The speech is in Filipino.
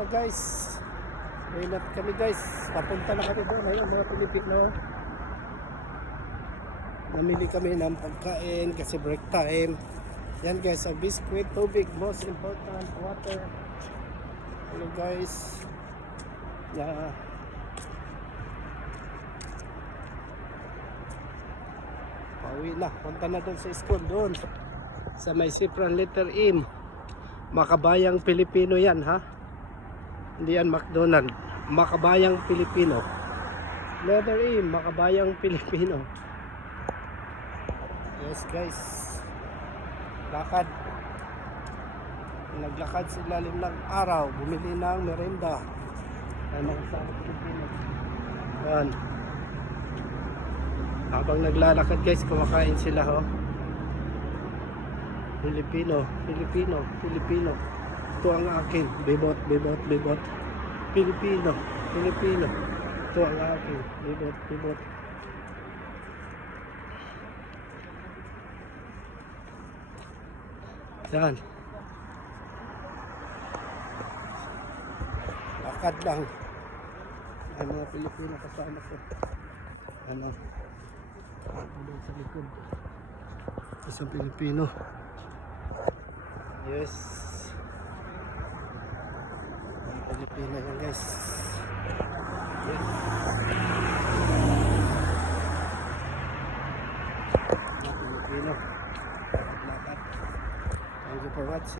na guys. Mainat kami guys. Papunta na kami doon. Ayun mga Pilipino. Namili kami ng pagkain kasi break time. Yan guys, a biscuit, tubig, most important, water. Hello guys. Yeah. Pauwi na. Punta na doon sa school doon. Sa may Cifran letter M. Makabayang Pilipino yan ha. Hindi yan McDonald. Makabayang Pilipino. Letter M. Makabayang Pilipino. Yes guys. Lakad. Naglakad sila ng araw. Bumili ng merenda. Ano sa Pilipino. Yan. Habang naglalakad guys, kumakain sila ho. Filipino, Filipino, Filipino. Ito ang akin. Bibot, bibot, bibot. Filipino, Filipino. Ito ang akin. Bibot, bibot. Yan. Lakad lang. Ang mga Pilipino kasama ko. Ano? Ano sa likod. Isang Pilipino. Yes. Ang Pilipino yan guys. Yes. Ang Pilipino. Lakad. Thank you for watching.